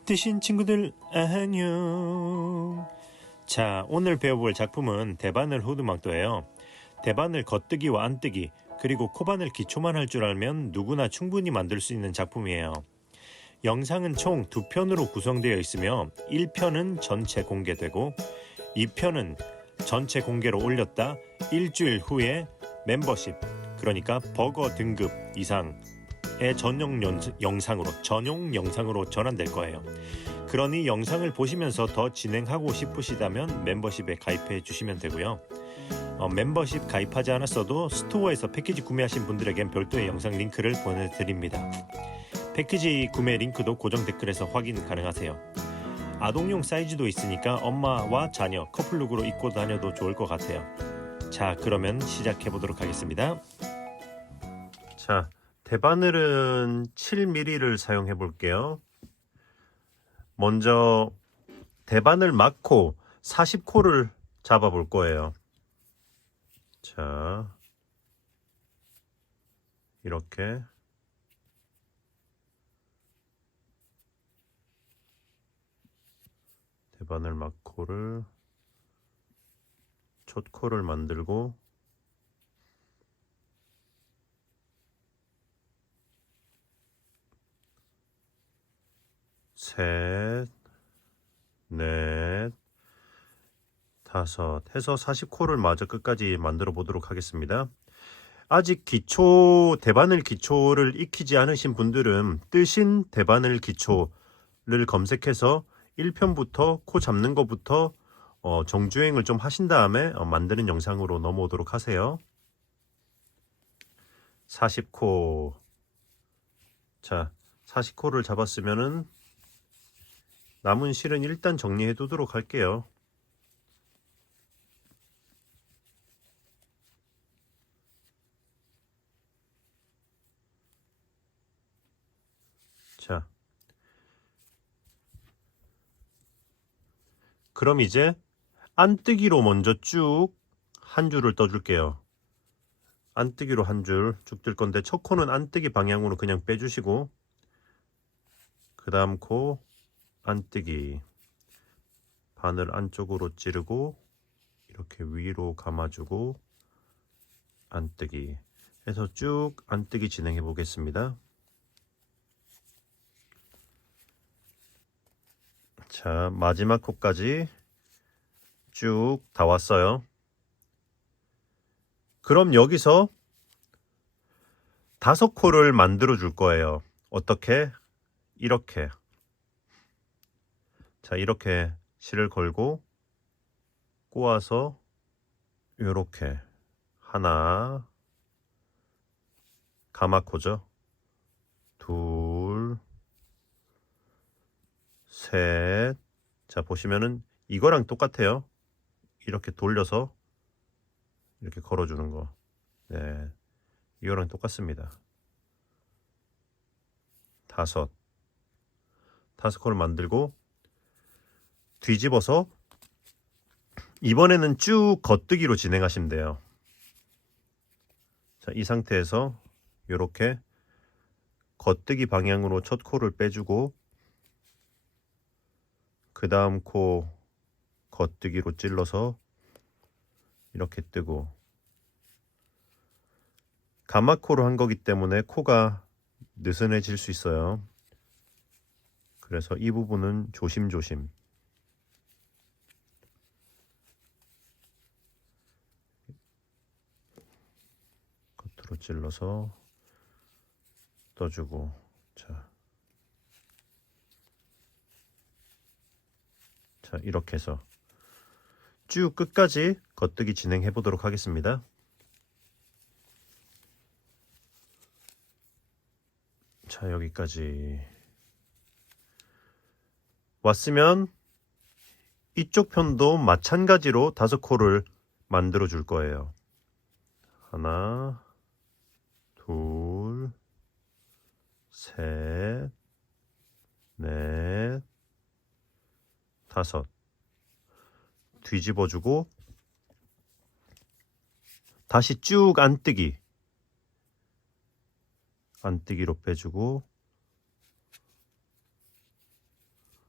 뜨신 친구들 안녕. 자, 오늘 배워볼 작품은 대바늘 후드막도예요. 대바늘 겉뜨기와 안뜨기 그리고 코바늘 기초만 할 줄 알면 누구나 충분히 만들 수 있는 작품이에요. 영상은 총 2편으로 구성되어 있으며 1편은 전체 공개되고 2편은 전체 공개로 올렸다 일주일 후에 멤버십, 그러니까 버거 등급 이상의 전용 영상으로 전환될 거예요. 그러니 영상을 보시면서 더 진행하고 싶으시다면 멤버십에 가입해 주시면 되고요. 멤버십 가입하지 않았어도 스토어에서 패키지 구매하신 분들에겐 별도의 영상 링크를 보내드립니다. 패키지 구매 링크도 고정 댓글에서 확인 가능하세요. 아동용 사이즈도 있으니까 엄마와 자녀 커플룩으로 입고 다녀도 좋을 것 같아요. 자, 그러면 시작해 보도록 하겠습니다. 자, 대바늘은 7mm를 사용해 볼게요. 먼저 대바늘 막코 40코를 잡아 볼 거예요. 자, 이렇게 대바늘 막코를 숏코를 만들고 셋, 넷, 다섯 해서 40코를 마저 끝까지 만들어 보도록 하겠습니다. 아직 대바늘 기초를 익히지 않으신 분들은 뜨신 대바늘 기초를 검색해서 1편부터 코 잡는 것부터 정주행을 좀 하신 다음에 만드는 영상으로 넘어오도록 하세요. 40코. 자, 40코를 잡았으면은 남은 실은 일단 정리해 두도록 할게요. 자, 그럼 이제 안뜨기로 먼저 쭉 한 줄을 떠줄게요. 안뜨기로 한 줄 쭉 뜰 건데 첫 코는 안뜨기 방향으로 그냥 빼주시고 그 다음 코 안뜨기, 바늘 안쪽으로 찌르고 이렇게 위로 감아주고 안뜨기 해서 쭉 안뜨기 진행해 보겠습니다. 자, 마지막 코까지 쭉 다 왔어요. 그럼 여기서 5코를 만들어 줄 거예요. 어떻게? 이렇게. 자, 이렇게 실을 걸고 꼬아서 이렇게 하나, 가마코죠. 둘, 셋. 자, 보시면은 이거랑 똑같아요. 이렇게 돌려서 이렇게 걸어주는 거. 네, 이거랑 똑같습니다. 5 코를 만들고 뒤집어서 이번에는 쭉 겉뜨기로 진행하시면 돼요. 자, 이 상태에서 이렇게 겉뜨기 방향으로 첫 코를 빼주고 그 다음 코 겉뜨기로 찔러서 이렇게 뜨고, 가마코로 한 거기 때문에 코가 느슨해질 수 있어요. 그래서 이 부분은 조심조심 겉으로 찔러서 떠주고. 자, 이렇게 해서 쭉 끝까지 겉뜨기 진행해 보도록 하겠습니다. 자, 여기까지 왔으면 이쪽 편도 마찬가지로 5코를 만들어 줄 거예요. 하나, 둘, 셋, 넷, 5. 뒤집어 주고 다시 쭉 안뜨기로 빼주고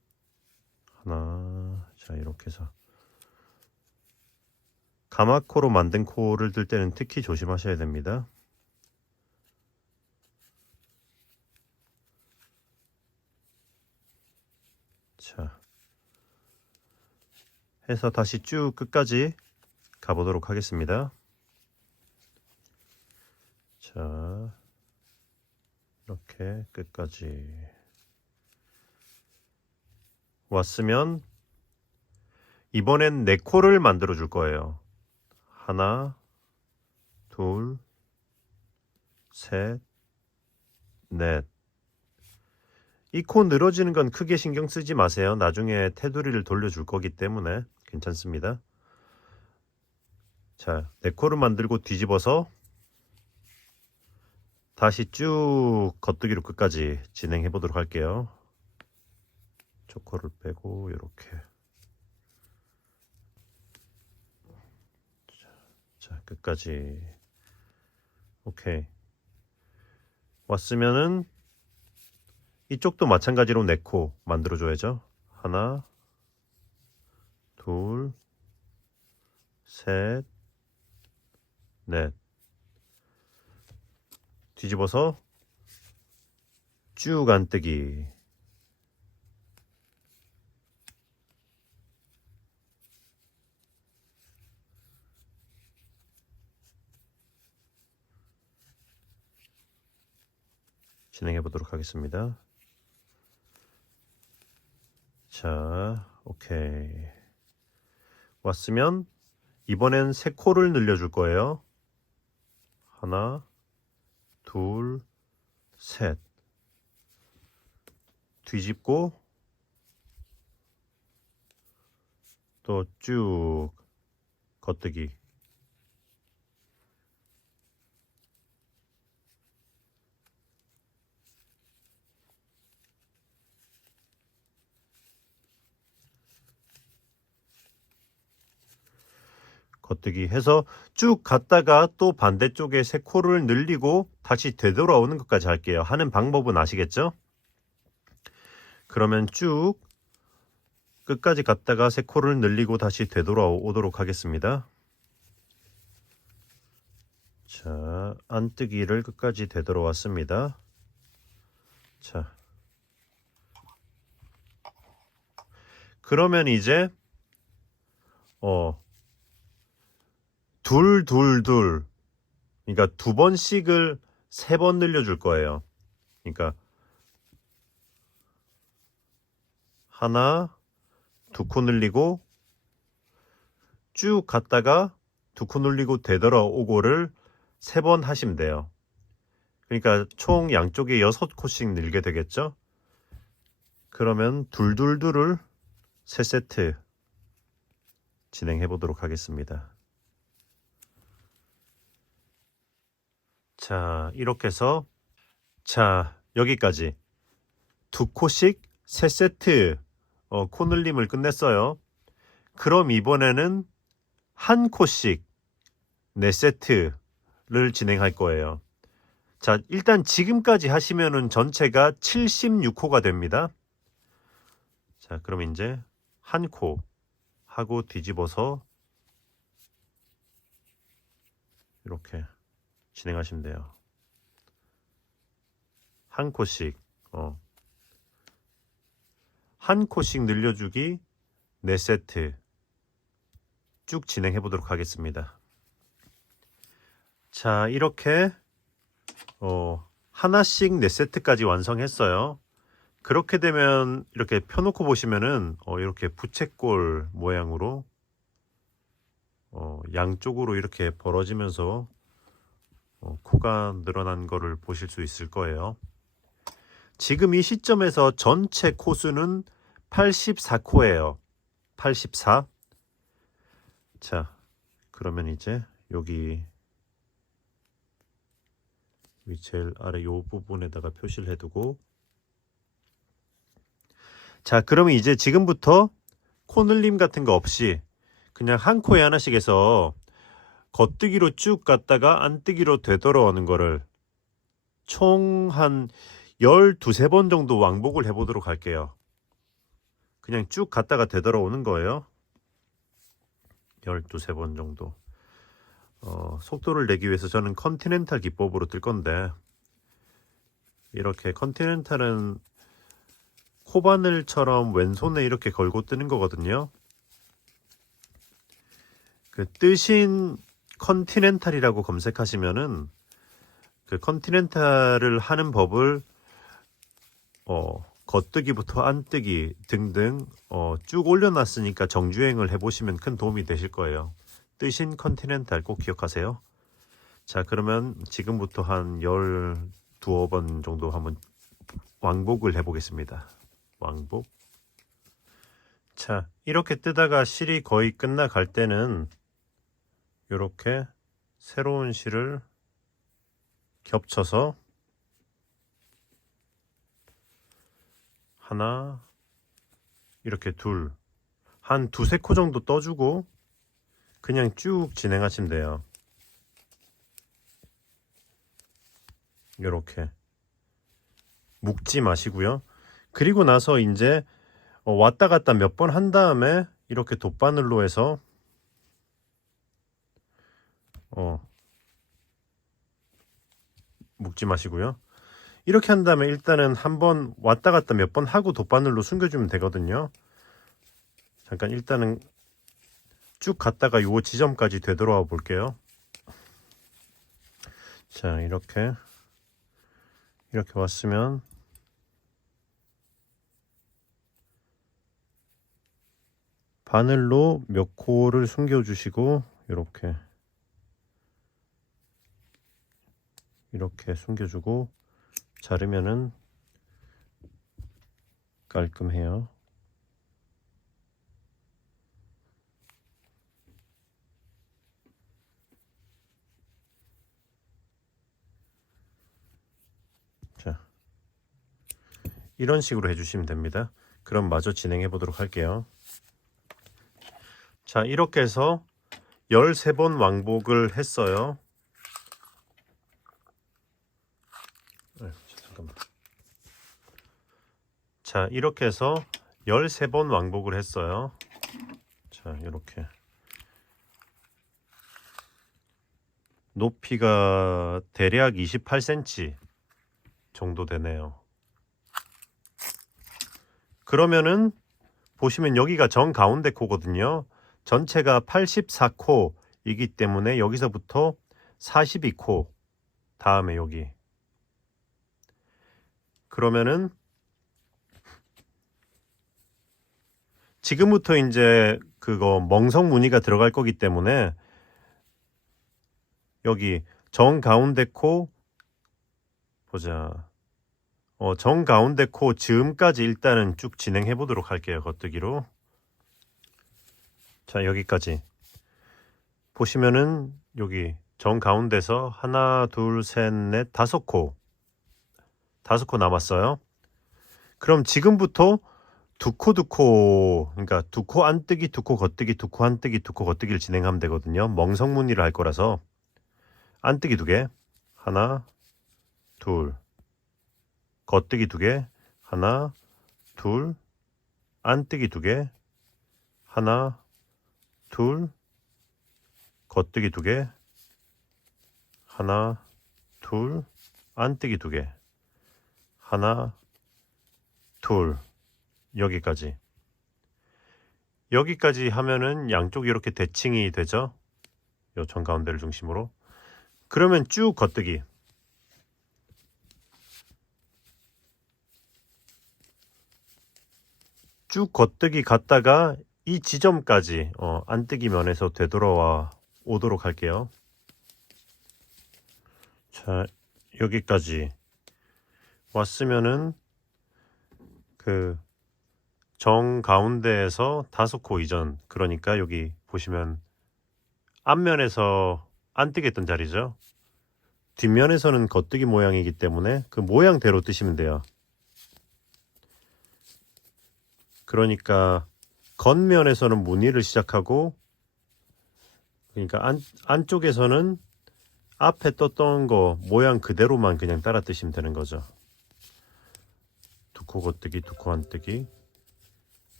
하나. 자, 이렇게 해서 가마코로 만든 코를 들 때는 특히 조심하셔야 됩니다. 자, 해서 다시 쭉 끝까지 가보도록 하겠습니다. 자, 이렇게 끝까지 왔으면 이번엔 4코를 만들어 줄 거예요. 하나, 둘, 셋, 넷. 이 코 늘어지는 건 크게 신경 쓰지 마세요. 나중에 테두리를 돌려줄 거기 때문에 괜찮습니다. 자, 4코를 만들고 뒤집어서 다시 쭉 겉뜨기로 끝까지 진행해 보도록 할게요. 초코를 빼고 이렇게. 자, 끝까지. 오케이. 왔으면은 이쪽도 마찬가지로 4코 만들어 줘야죠. 하나, 둘, 셋, 넷. 뒤집어서 쭉 안뜨기. 진행해 보도록 하겠습니다. 자, 오케이. 왔으면 이번엔 3코를 늘려줄 거예요. 하나, 둘, 셋. 뒤집고 또 쭉 겉뜨기. 겉뜨기 해서 쭉 갔다가 또 반대쪽에 3코를 늘리고 다시 되돌아오는 것까지 할게요. 하는 방법은 아시겠죠? 그러면 쭉 끝까지 갔다가 3코를 늘리고 다시 되돌아오도록 하겠습니다. 자, 안뜨기를 끝까지 되돌아왔습니다. 자, 그러면 이제 둘, 그러니까 2번씩을 3번 늘려줄 거예요. 그러니까 하나, 2코 늘리고 쭉 갔다가 2코 늘리고 되돌아오고를 3번 하시면 돼요. 그러니까 총 양쪽에 6코씩 늘게 되겠죠? 그러면 둘을 3세트 진행해 보도록 하겠습니다. 자, 이렇게 해서 자, 여기까지 2코씩 3세트 코늘림을 끝냈어요. 그럼 이번에는 1코씩 4세트를 진행할 거예요. 자, 일단 지금까지 하시면은 전체가 76코가 됩니다. 자, 그럼 이제 1코 하고 뒤집어서 이렇게 진행하시면 돼요. 1코씩 1코씩 늘려주기 4세트 쭉 진행해 보도록 하겠습니다. 자, 이렇게 하나씩 4세트까지 완성했어요. 그렇게 되면 이렇게 펴놓고 보시면은 이렇게 부채꼴 모양으로 양쪽으로 이렇게 벌어지면서 코가 늘어난 거를 보실 수 있을 거예요. 지금 이 시점에서 전체 코수는 84코예요. 84. 자, 그러면 이제 여기 제일 아래 요 부분에다가 표시를 해두고 자, 그러면 이제 지금부터 코늘림 같은 거 없이 그냥 한 코에 하나씩 해서 겉뜨기로 쭉 갔다가 안뜨기로 되돌아오는 거를 총 한 12, 13번 정도 왕복을 해보도록 할게요. 그냥 쭉 갔다가 되돌아오는 거예요. 12~13번 정도. 속도를 내기 위해서 저는 컨티넨탈 기법으로 뜰 건데, 이렇게 컨티넨탈은 코바늘처럼 왼손에 이렇게 걸고 뜨는 거거든요. 그 뜨신 컨티넨탈이라고 검색하시면은 그 컨티넨탈을 하는 법을 겉뜨기부터 안뜨기 등등 쭉 올려놨으니까 정주행을 해보시면 큰 도움이 되실 거예요. 뜨신 컨티넨탈 꼭 기억하세요. 자, 그러면 지금부터 한 12번 정도 한번 왕복을 해보겠습니다. 왕복. 자, 이렇게 뜨다가 실이 거의 끝나갈 때는 이렇게 새로운 실을 겹쳐서 하나, 이렇게 둘, 한 2~3코 정도 떠주고 그냥 쭉 진행하시면 돼요. 이렇게 묶지 마시고요. 그리고 나서 이제 왔다 갔다 몇 번 한 다음에 이렇게 돗바늘로 해서 묶지 마시고요. 이렇게 한 다음에 일단은 한번 왔다 갔다 몇 번 하고 돗바늘로 숨겨주면 되거든요. 잠깐 일단은 쭉 갔다가 요 지점까지 되돌아와 볼게요. 자, 이렇게 왔으면 바늘로 몇 코를 숨겨주시고 이렇게 숨겨주고 자르면은 깔끔해요. 자, 이런 식으로 해주시면 됩니다. 그럼 마저 진행해 보도록 할게요. 자, 이렇게 해서 13번 왕복을 했어요. 잠깐만. 자, 이렇게 해서 13번 왕복을 했어요. 자, 이렇게 높이가 대략 28cm 정도 되네요. 그러면은 보시면 여기가 정 가운데 코거든요. 전체가 84코이기 때문에 여기서부터 42코 다음에 여기, 그러면은 지금부터 이제 그거 멍석 무늬가 들어갈 거기 때문에 여기 정 가운데 코 보자. 정 가운데 코 즈음까지 일단은 쭉 진행해 보도록 할게요. 겉뜨기로. 자, 여기까지 보시면은 여기 정 가운데서 하나, 둘, 셋, 넷, 5코 남았어요. 그럼 지금부터 2코, 그러니까 2코 안뜨기, 2코 겉뜨기, 2코 안뜨기, 2코 겉뜨기를 진행하면 되거든요. 멍석 무늬를 할 거라서 안뜨기 2개, 하나, 둘, 겉뜨기 2개, 하나, 둘, 안뜨기 2개, 하나, 둘, 겉뜨기 2개, 하나, 둘, 안뜨기 2개, 하나, 둘, 여기까지 하면은 양쪽이 이렇게 대칭이 되죠. 요 정 가운데를 중심으로. 그러면 쭉 겉뜨기, 쭉 겉뜨기 갔다가 이 지점까지 안뜨기 면에서 되돌아와 오도록 할게요. 자, 여기까지 왔으면은 그 정 가운데에서 5코 이전, 그러니까 여기 보시면 앞면에서 안뜨기 했던 자리죠. 뒷면에서는 겉뜨기 모양이기 때문에 그 모양대로 뜨시면 돼요. 그러니까 겉면에서는 무늬를 시작하고, 그러니까 안쪽에서는 앞에 떴던 거 모양 그대로만 그냥 따라 뜨시면 되는 거죠. 2코 겉뜨기, 2코 안뜨기,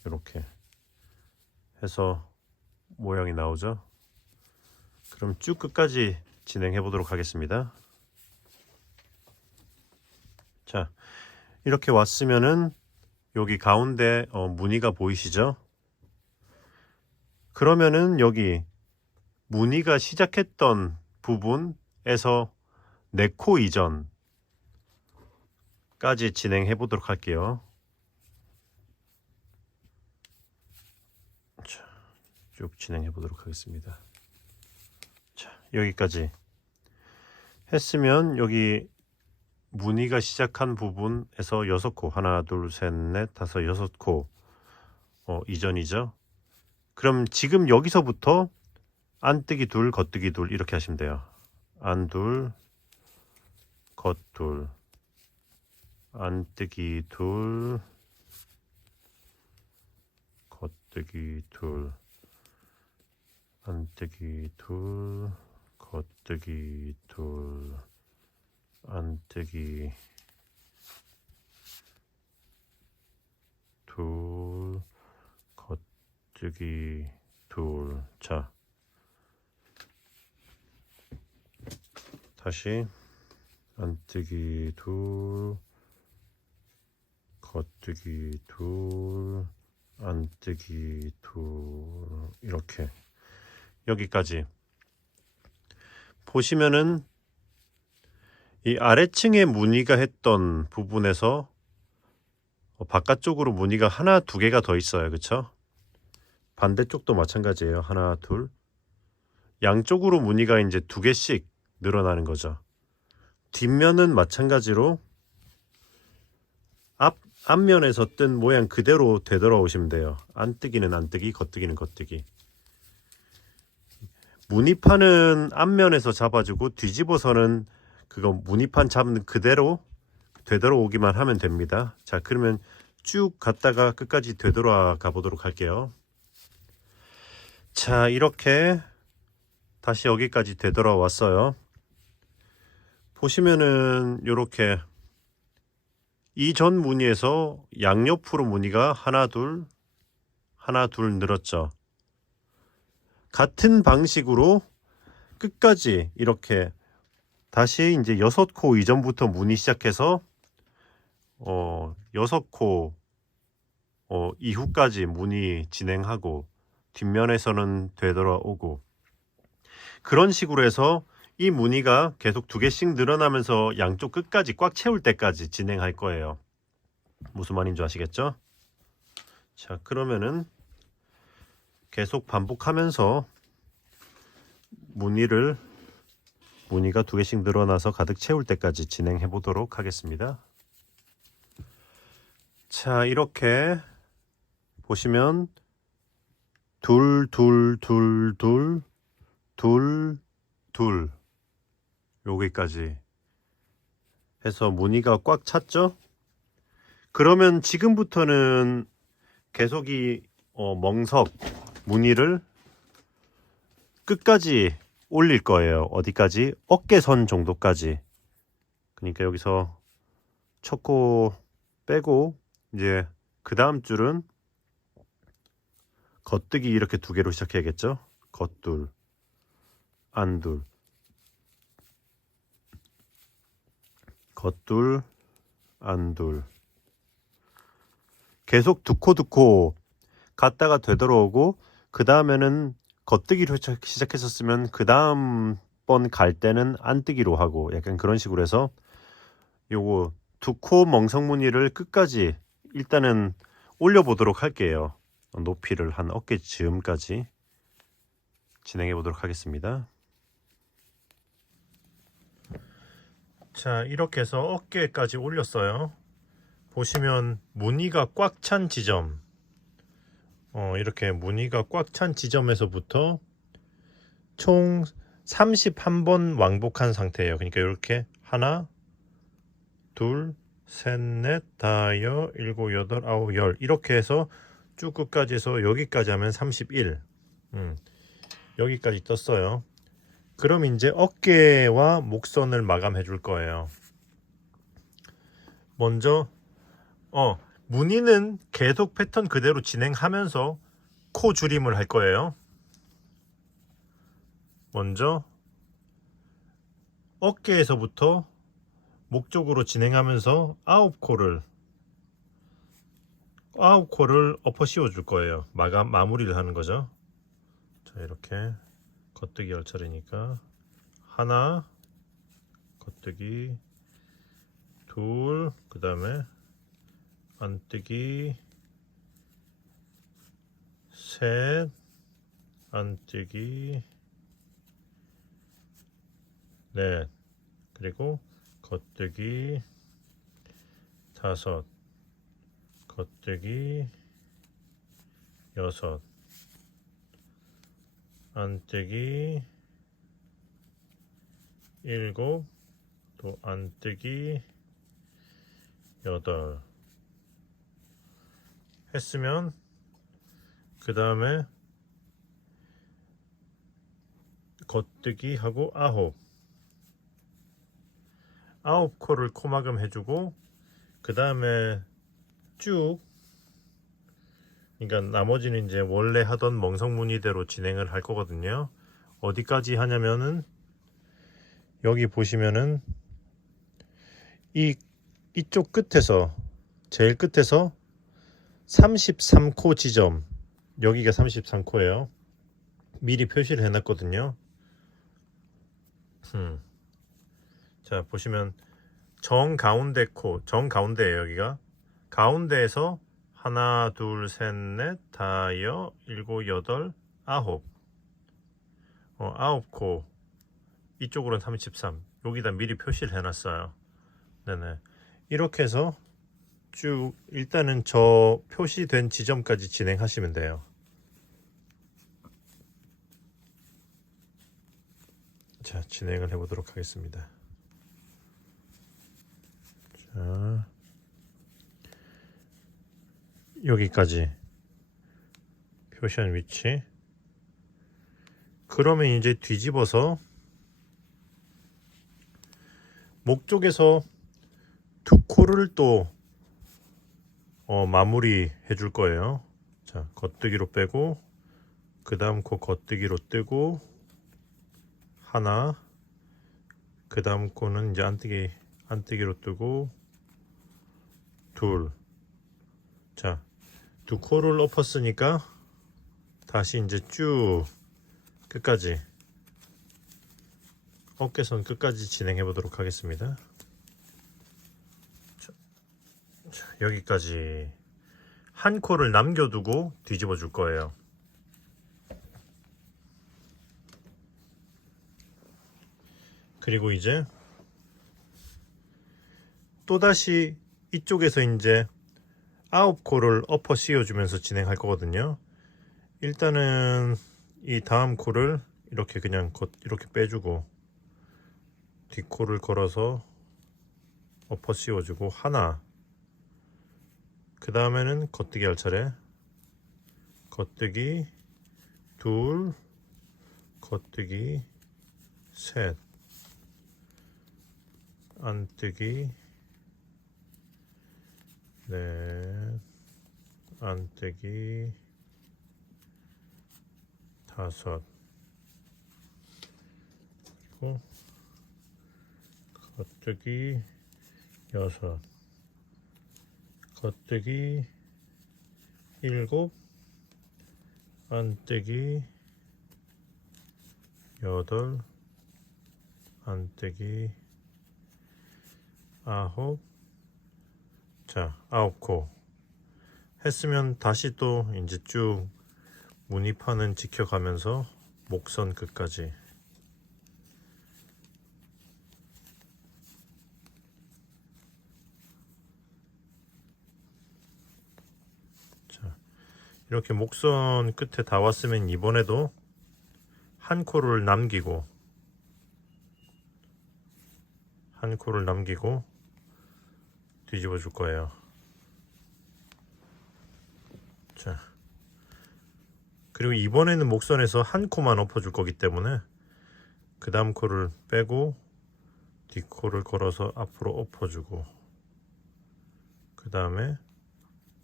이렇게 해서 모양이 나오죠. 그럼 쭉 끝까지 진행해 보도록 하겠습니다. 자, 이렇게 왔으면은 여기 가운데 무늬가 보이시죠? 그러면은 여기 무늬가 시작했던 부분에서 4코 이전까지 진행해 보도록 할게요. 자, 쭉 진행해 보도록 하겠습니다. 자, 여기까지 했으면 여기 무늬가 시작한 부분에서 6코, 하나, 둘, 셋, 넷, 다섯, 6코 이전이죠. 그럼 지금 여기서부터 안뜨기 둘, 겉뜨기 둘 이렇게 하시면 돼요. 안 둘, 겉 둘, 안뜨기 둘, 겉뜨기 둘, 안뜨기 둘, 겉뜨기 둘, 안뜨기 둘, 겉뜨기 둘. 자, 다시 안뜨기 둘, 겉뜨기 둘, 안뜨기 둘. 이렇게 여기까지 보시면은 이 아래층에 무늬가 했던 부분에서 바깥쪽으로 무늬가 하나, 두 개가 더 있어요. 그쵸? 반대쪽도 마찬가지예요. 하나, 둘. 양쪽으로 무늬가 이제 2개씩 늘어나는 거죠. 뒷면은 마찬가지로 앞면에서 뜬 모양 그대로 되돌아오시면 돼요. 안뜨기는 안뜨기, 겉뜨기는 겉뜨기. 무늬판은 앞면에서 잡아주고 뒤집어서는 그거 무늬판 잡는 그대로 되돌아오기만 하면 됩니다. 자, 그러면 쭉 갔다가 끝까지 되돌아가 보도록 할게요. 자, 이렇게 다시 여기까지 되돌아왔어요. 보시면은 이렇게 이전 무늬에서 양옆으로 무늬가 하나 둘 늘었죠. 같은 방식으로 끝까지 이렇게 다시 이제 6코 이전부터 무늬 시작해서 6코 이후까지 무늬 진행하고 뒷면에서는 되돌아오고 그런 식으로 해서 이 무늬가 계속 2개씩 늘어나면서 양쪽 끝까지 꽉 채울 때까지 진행할 거예요. 무슨 말인지 아시겠죠? 자, 그러면은 계속 반복하면서 무늬가 2개씩 늘어나서 가득 채울 때까지 진행해 보도록 하겠습니다. 자, 이렇게 보시면 둘 여기까지 해서 무늬가 꽉 찼죠? 그러면 지금부터는 계속 이 멍석 무늬를 끝까지 올릴 거예요. 어디까지? 어깨선 정도까지. 그러니까 여기서 첫 코 빼고 이제 그 다음 줄은 겉뜨기 이렇게 2개로 시작해야겠죠? 겉둘, 안둘, 겉둘, 안둘. 계속 2코 갔다가 되돌아오고 그 다음에는 겉뜨기로 시작했었으면 그 다음 번 갈 때는 안뜨기로 하고 약간 그런 식으로 해서 요거 2코 멍석 무늬를 끝까지 일단은 올려보도록 할게요. 높이를 한 어깨 즈음까지 진행해 보도록 하겠습니다. 자, 이렇게 해서 어깨까지 올렸어요. 보시면 무늬가 꽉 찬 지점 이렇게 무늬가 꽉 찬 지점에서부터 총 31번 왕복한 상태예요. 그러니까 이렇게 하나, 둘, 셋, 넷, 다섯, 일곱, 여덟, 아홉, 열 이렇게 해서 쭉 끝까지 해서 여기까지 하면 31 여기까지 떴어요. 그럼 이제 어깨와 목선을 마감해 줄 거예요. 먼저 무늬는 계속 패턴 그대로 진행하면서 코 줄임을 할 거예요. 먼저 어깨에서부터 목 쪽으로 진행하면서 9코를 엎어 씌워 줄 거예요. 마무리를 하는 거죠. 자, 이렇게 겉뜨기 할 차례니까 하나, 겉뜨기 둘, 그 다음에 안뜨기 셋, 안뜨기 넷, 그리고 겉뜨기 다섯, 겉뜨기 여섯, 안뜨기 일곱, 또 안뜨기 여덟 했으면 그 다음에 겉뜨기 하고 아홉 코를 코막음 해주고 그 다음에 쭉, 그러니까 나머지는 이제 원래 하던 멍석무늬대로 진행을 할 거거든요. 어디까지 하냐면은 여기 보시면은 이쪽 끝에서 제일 끝에서 33코 지점, 여기가 33코예요. 미리 표시를 해놨거든요. 자, 보시면 정가운데 코, 정가운데예요. 여기가 가운데에서 하나, 둘, 셋, 넷, 다여, 일곱, 여덟, 아홉, 아홉 코. 이쪽으로는 33. 여기다 미리 표시를 해놨어요. 네네. 이렇게 해서 쭉 일단은 저 표시된 지점까지 진행하시면 돼요. 자, 진행을 해보도록 하겠습니다. 자, 여기까지 표시한 위치. 그러면 이제 뒤집어서 목 쪽에서 두 코를 또 마무리 해줄 거예요. 자, 겉뜨기로 빼고 그 다음 코 겉뜨기로 뜨고 하나, 그 다음 코는 이제 안뜨기로 뜨고 둘. 자, 두 코를 엎었으니까 다시 이제 쭉 끝까지 어깨선 끝까지 진행해 보도록 하겠습니다. 자, 여기까지 한 코를 남겨두고 뒤집어 줄 거예요. 그리고 이제 또다시 이쪽에서 이제 9코를 엎어 씌워주면서 진행할 거거든요. 일단은 이 다음 코를 이렇게 그냥 이렇게 빼주고 뒷코를 걸어서 엎어 씌워주고 하나, 그 다음에는 겉뜨기 할 차례. 겉뜨기 둘, 겉뜨기 셋, 안뜨기 넷, 안뜨기 다섯, 그리고 겉뜨기 여섯, 겉뜨기 일곱, 안뜨기 여덟, 안뜨기 아홉. 자, 9코 했으면 다시 또 이제 쭉 무늬판은 지켜가면서 목선 끝까지. 자, 이렇게 목선 끝에 다 왔으면 이번에도 한 코를 남기고 뒤집어 줄 거예요. 자, 그리고 이번에는 목선에서 한 코만 엎어 줄 거기 때문에 그 다음 코를 빼고 뒷코를 걸어서 앞으로 엎어 주고 그 다음에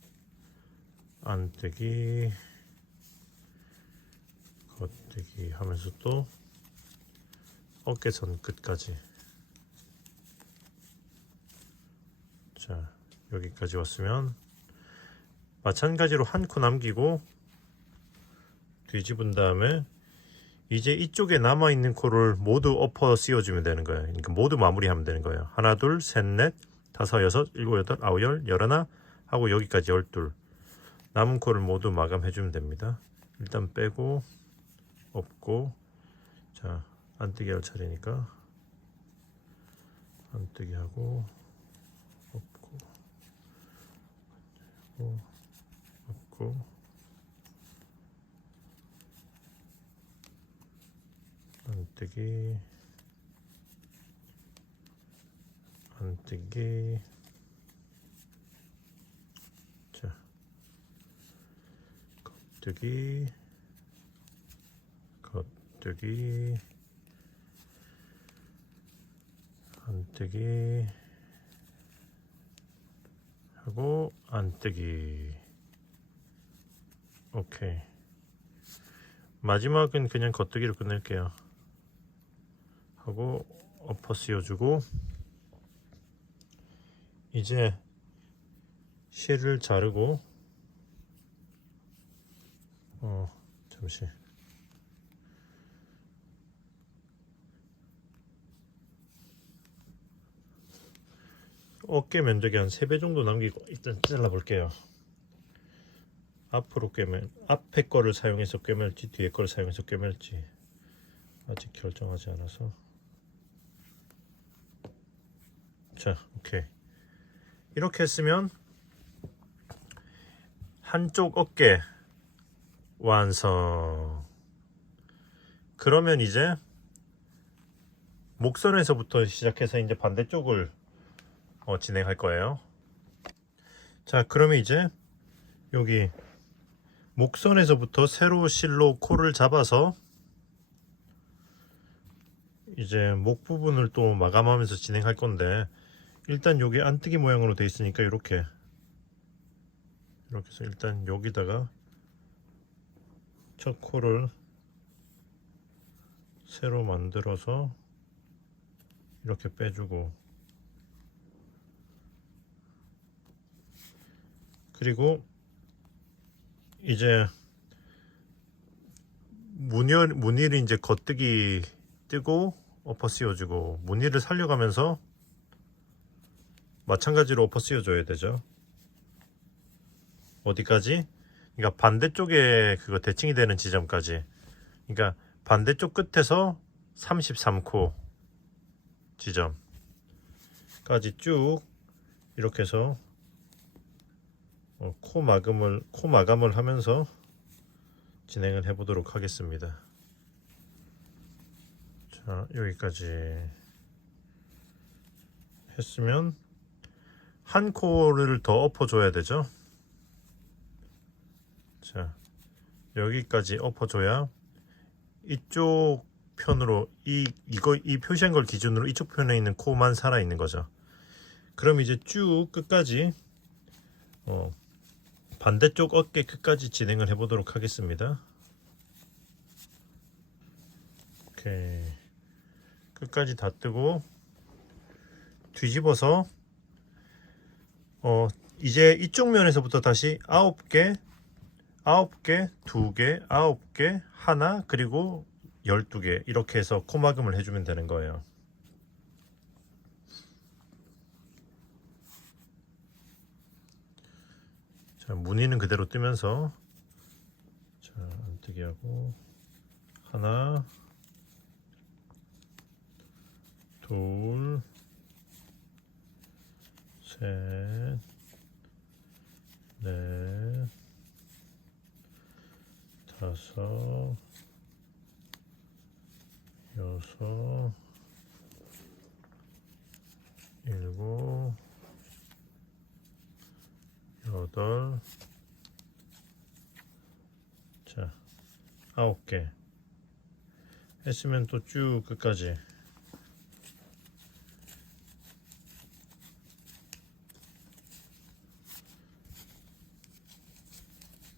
안뜨기, 겉뜨기 하면서 또 어깨선 끝까지. 자, 여기까지 왔으면 마찬가지로 한 코 남기고 뒤집은 다음에 이제 이쪽에 남아있는 코를 모두 엎어 씌워주면 되는 거예요. 그러니까 모두 마무리하면 되는 거예요. 하나, 둘, 셋, 넷, 다섯, 여섯, 일곱, 여덟, 아홉, 열, 열하나 하고 여기까지 12. 남은 코를 모두 마감해주면 됩니다. 일단 빼고 엎고, 자, 안뜨기 할 차례니까 안뜨기 하고 엎고 엎고 안뜨기 안뜨기. 자, 겉뜨기 겉뜨기 안뜨기 하고 안뜨기. 오케이. 마지막은 그냥 겉뜨기로 끝낼게요. 하고 엎어 씌워주고 이제 실을 자르고 잠시 어깨 면적이 한 3배 정도 남기고 일단 잘라 볼게요. 앞으로 꿰면 앞에 거를 사용해서 꿰멜지 뒤에 거를 사용해서 꿰멜지 아직 결정하지 않아서. 자, 오케이. 이렇게 했으면 한쪽 어깨 완성. 그러면 이제 목선에서부터 시작해서 이제 반대쪽을 진행할 거예요. 자, 그러면 이제 여기 목선에서부터 세로 실로 코를 잡아서 이제 목 부분을 또 마감하면서 진행할 건데, 일단 여기 안뜨기 모양으로 되어 있으니까 이렇게 해서 일단 여기다가 첫 코를 새로 만들어서 이렇게 빼주고, 그리고 이제 무늬를 이제 겉뜨기 뜨고 엎어 씌워주고, 무늬를 살려가면서 마찬가지로 엎어 씌워줘야 되죠. 어디까지? 그러니까 반대쪽에 그거 대칭이 되는 지점까지. 그러니까 반대쪽 끝에서 33코 지점까지 쭉 이렇게 해서 코 마감을 하면서 진행을 해 보도록 하겠습니다. 자, 여기까지 했으면 한 코를 더 엎어 줘야 되죠. 자, 여기까지 엎어 줘야 이쪽 편으로 이 표시한 걸 기준으로 이쪽 편에 있는 코만 살아 있는 거죠. 그럼 이제 쭉 끝까지 반대쪽 어깨 끝까지 진행을 해 보도록 하겠습니다. 오케이. 끝까지 다 뜨고 뒤집어서 이제 이쪽 면에서부터 다시 9개, 9개, 2개, 9개, 하나, 그리고 12개 이렇게 해서 코마금을 해주면 되는 거예요. 자, 무늬는 그대로 뜨면서, 자, 안뜨기 하고 하나, 둘, 셋, 넷, 다섯, 여섯, 일곱, 여덟, 자, 9개 했으면 또 쭉 끝까지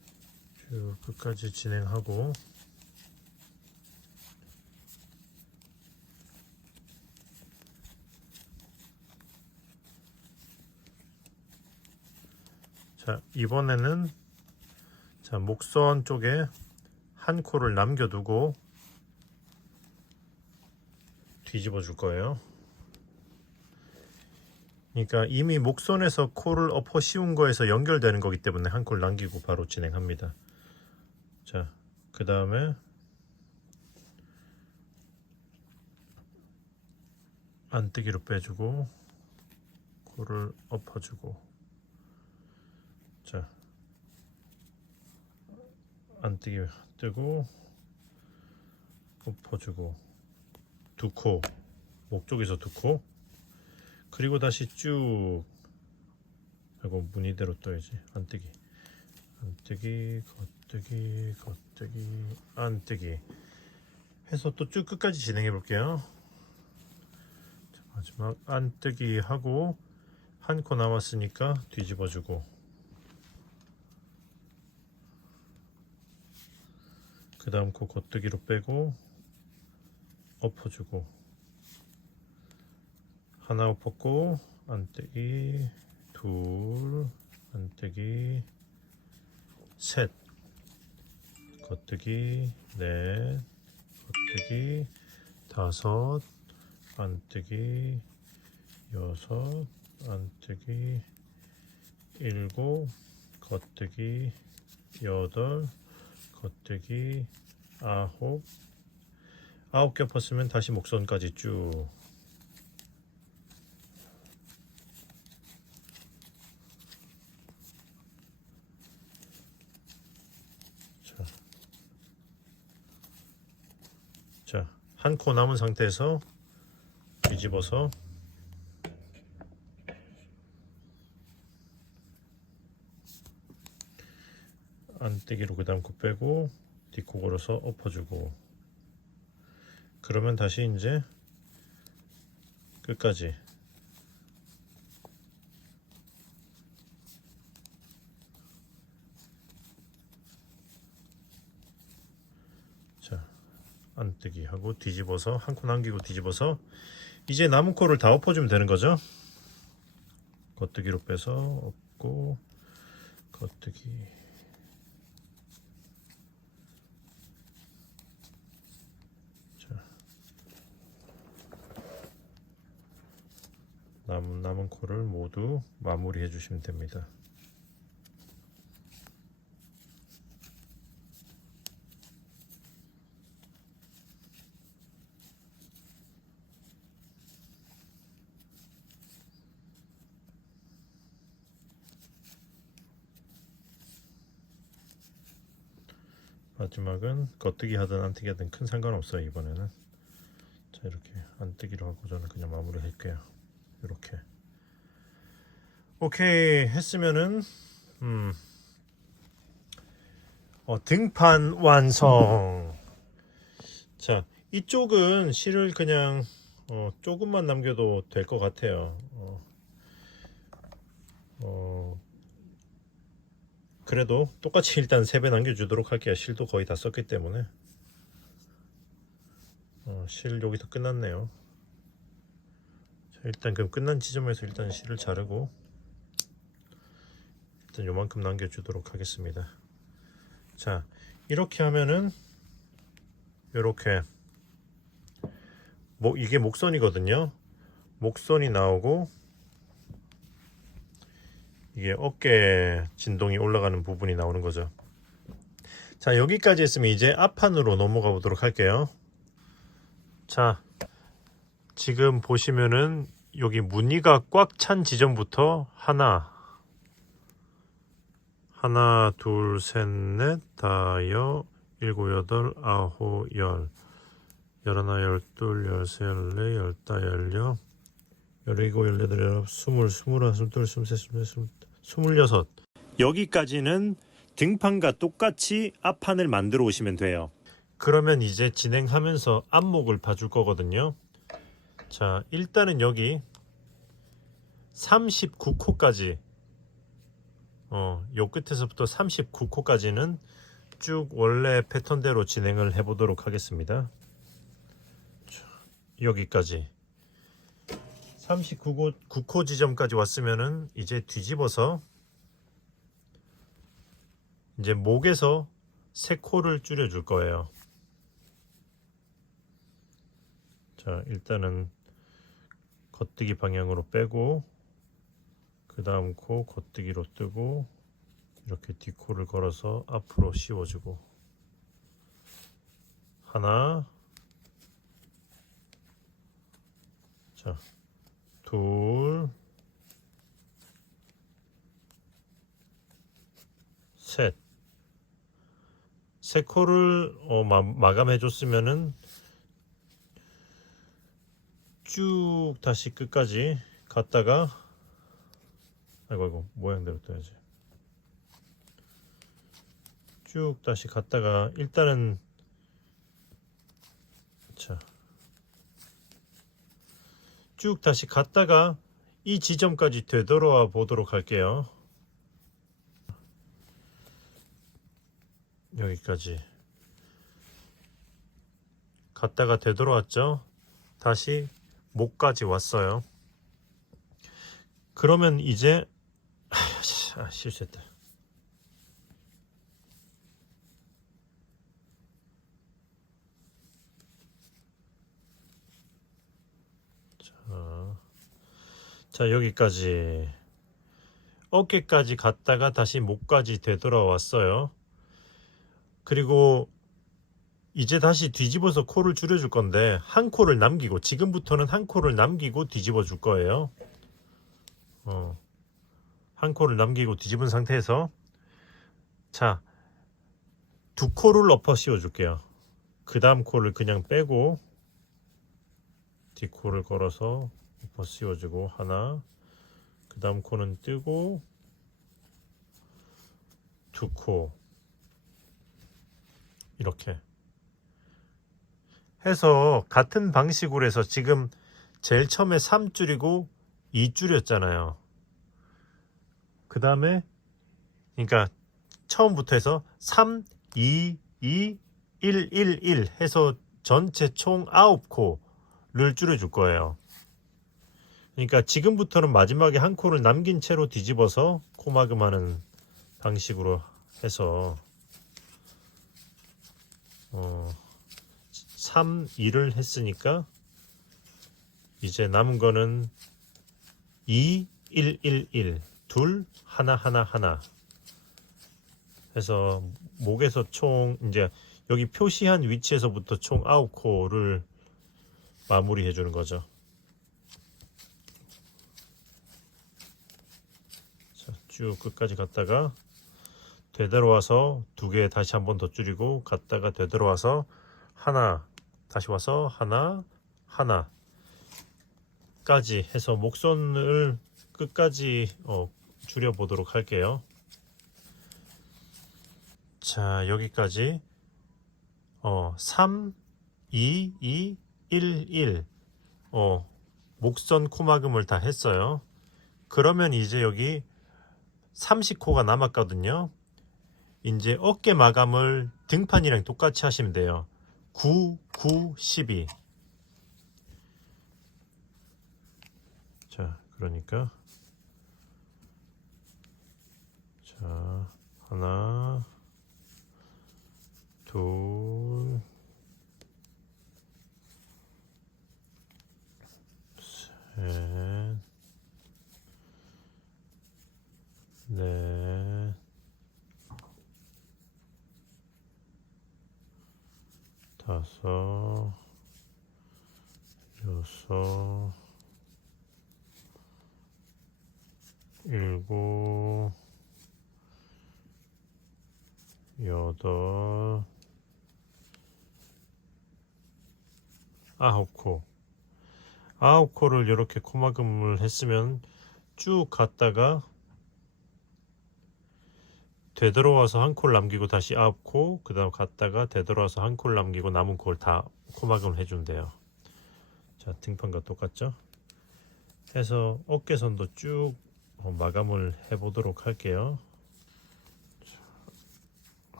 쭉 끝까지 진행하고 자 이번에는 자 목선 쪽에 한 코를 남겨두고 뒤집어 줄 거예요. 그러니까 이미 목선에서 코를 엎어 씌운 거에서 연결되는 거기 때문에 한 코를 남기고 바로 진행합니다. 자, 그 다음에 안뜨기로 빼주고 코를 엎어주고 자 안뜨기 뜨고 엎어주고 두 코, 목 쪽에서 두 코, 그리고 다시 쭉 하고 무늬대로 떠야지. 안뜨기 안뜨기 겉뜨기 겉뜨기 안뜨기 해서 또 쭉 끝까지 진행해 볼게요. 자, 마지막 안뜨기 하고 한 코 남았으니까 뒤집어 주고 그 다음 코 겉뜨기로 빼고 엎어주고 하나 엎었고 안뜨기 둘 안뜨기 셋 겉뜨기 넷 겉뜨기 다섯 안뜨기 여섯 안뜨기 일곱 겉뜨기 여덟 겉뜨기 아홉 개 엎었으면 다시 목선까지 쭉 자, 한 코 남은 상태에서 뒤집어서 안뜨기로 그 다음 코 빼고 뒷코 걸어서 엎어주고 그러면 다시 이제 끝까지 자 안뜨기 하고 뒤집어서 한 코 남기고 뒤집어서 이제 남은 코를 다 엎어주면 되는 거죠. 겉뜨기로 빼서 엎고 겉뜨기 남은 코를 모두 마무리해 주시면 됩니다. 마지막은 겉뜨기 하든 안뜨기 하든 큰 상관없어요. 이번에는 자 이렇게 안뜨기로 하고 저는 그냥 마무리 할게요. 이렇게 오케이 했으면은 등판 완성. 자 이쪽은 실을 그냥 조금만 남겨도 될 것 같아요. 그래도 똑같이 일단 3배 남겨주도록 할게요. 실도 거의 다 썼기 때문에 실 여기서 끝났네요. 자, 일단 그럼 끝난 지점에서 일단 실을 자르고 일단 요만큼 남겨주도록 하겠습니다. 자 이렇게 하면은 요렇게 이게 목선이거든요. 목선이 나오고 이게 어깨 진동이 올라가는 부분이 나오는 거죠. 자 여기까지 했으면 이제 앞판으로 넘어가 보도록 할게요. 자 지금 보시면은 여기 무늬가 꽉 찬 지점부터 하나 둘 셋 넷 다여 일곱 여덟 아홉 열 열하나 열둘 열세 열네 열다 열여 열일곱 열여덟 열아홉 스물 스물하나 스물둘 스물셋 스물넷 스물여섯 여기까지는 등판과 똑같이 앞판을 만들어 오시면 돼요. 그러면 이제 진행하면서 앞목을 봐줄 거거든요. 자 일단은 여기 39코까지 요 끝에서부터 39코까지는 쭉 원래 패턴대로 진행을 해보도록 하겠습니다. 여기까지 39코 지점까지 왔으면은 이제 뒤집어서 이제 목에서 3코를 줄여줄 거예요. 자, 일단은 겉뜨기 방향으로 빼고 그 다음 코 겉뜨기로 뜨고 이렇게 뒷코를 걸어서 앞으로 씌워주고 하나, 자, 둘, 셋. 3코를 마감해 줬으면은 쭉 다시 끝까지 갔다가 아이고 모양대로 떠야지. 쭉 다시 갔다가 일단은 자, 쭉 다시 갔다가 이 지점까지 되돌아와 보도록 할게요. 여기까지 갔다가 되돌아왔죠. 다시 목까지 왔어요. 그러면 이제 실수했다. 자, 여기까지 어깨까지 갔다가 다시 목까지 되돌아왔어요. 그리고 이제 다시 뒤집어서 코를 줄여줄 건데 한 코를 남기고 지금부터는 한 코를 남기고 뒤집어 줄 거예요. 한 코를 남기고 뒤집은 상태에서 자, 2코를 엎어 씌워 줄게요. 그 다음 코를 그냥 빼고 뒷코를 걸어서 엎어 씌워주고 하나, 그 다음 코는 뜨고 2코 이렇게 해서 같은 방식으로 해서 지금 제일 처음에 3 줄이고 2 줄였잖아요. 그 다음에 그러니까 처음부터 해서 3, 2, 2, 1, 1, 1 해서 전체 총 9코를 줄여줄 거예요. 그러니까 지금부터는 마지막에 한 코를 남긴 채로 뒤집어서 코마금하는 방식으로 해서 3, 2를 했으니까 이제 남은 거는 2, 1, 1, 1 둘, 하나, 하나, 하나 해서 목에서 총 이제 여기 표시한 위치에서부터 총 9코를 마무리해 주는 거죠. 자, 쭉 끝까지 갔다가 되돌아와서 2개 다시 한 번 더 줄이고 갔다가 되돌아와서 하나 다시 와서 하나 하나까지 해서 목선을 끝까지 줄여 보도록 할게요. 자, 여기까지 3, 2, 2, 1, 1 목선 코마금을 다 했어요. 그러면 이제 여기 30코가 남았거든요. 이제 어깨 마감을 등판이랑 똑같이 하시면 돼요. 9, 9, 12. 자, 그러니까 자, 하나, 둘, 셋, 넷, 다섯, 여섯, 일곱, 여덟, 9코. 9코를 이렇게 코마금을 했으면 쭉 갔다가 되돌아와서 한 코를 남기고 다시 9코, 그 다음 갔다가 되돌아와서 한 코를 남기고 남은 코를 다 코마금을 해준대요. 자, 등판과 똑같죠? 해서 어깨선도 쭉 마감을 해보도록 할게요.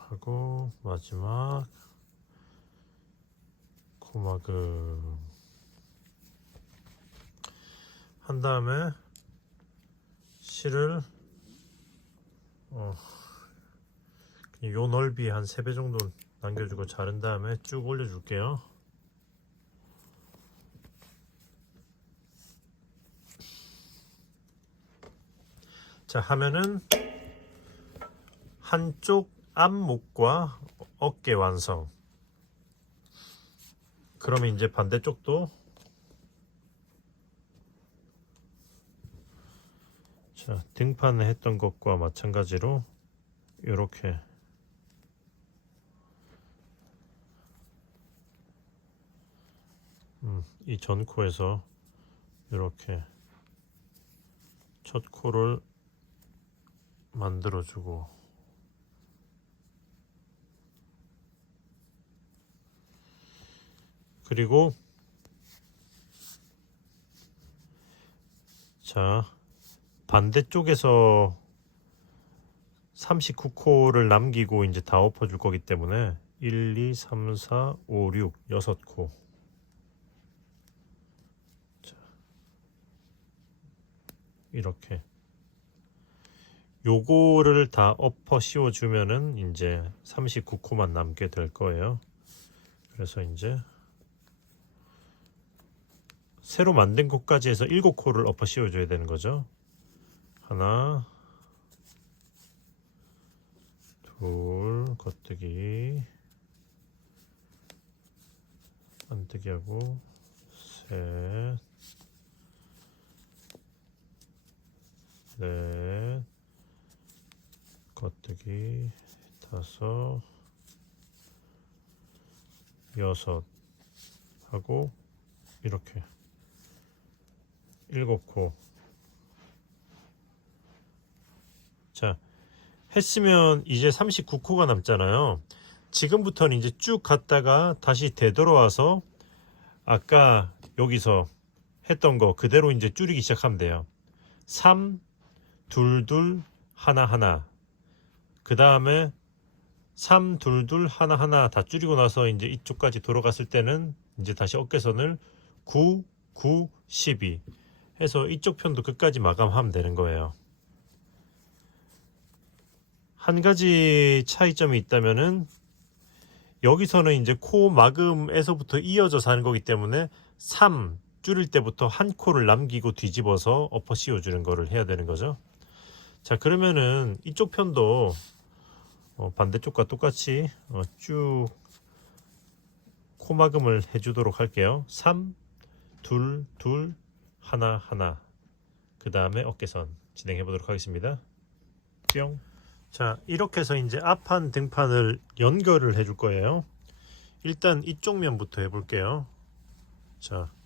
하고 마지막 코막음 한 다음에 실을 요 넓이 한 3배 정도 남겨주고 자른 다음에 쭉 올려줄게요. 자, 하면은 한쪽 앞목과 어깨 완성. 그러면 이제 반대쪽도 자, 등판을 했던 것과 마찬가지로 이렇게 이 전코에서 이렇게 첫 코를 만들어주고 그리고 자 반대쪽에서 39코를 남기고 이제 다 엎어줄 거기 때문에 1, 2, 3, 4, 5, 6, 6코 이렇게 요거를 다 엎어 씌워 주면은 이제 39코만 남게 될 거예요. 그래서 이제 새로 만든 코까지 해서 7코를 엎어 씌워 줘야 되는 거죠. 하나, 둘, 겉뜨기, 안뜨기하고 셋, 넷, 겉뜨기, 다섯, 여섯 하고 이렇게 7코. 자, 했으면 이제 39코가 남잖아요. 지금부터는 이제 쭉 갔다가 다시 되돌아와서 아까 여기서 했던 거 그대로 이제 줄이기 시작하면 돼요. 3, 2, 2, 하나, 하나. 그 다음에 3, 2, 2, 하나, 하나 다 줄이고 나서 이제 이쪽까지 돌아갔을 때는 이제 다시 어깨선을 9, 9, 12 해서 이쪽 편도 끝까지 마감하면 되는 거예요. 한 가지 차이점이 있다면은 여기서는 이제 코 마금에서부터 이어져서 하는 거기 때문에 3 줄일 때부터 한 코를 남기고 뒤집어서 엎어 씌워 주는 거를 해야 되는 거죠. 자, 그러면은 이쪽 편도 반대쪽과 똑같이 쭉 코막음을 해주도록 할게요. 3, 2, 2, 하나, 하나. 그 다음에 어깨선 진행해 보도록 하겠습니다. 뿅. 자, 이렇게 해서 이제 앞판 등판을 연결을 해줄 거예요. 일단 이쪽 면부터 해볼게요. 자,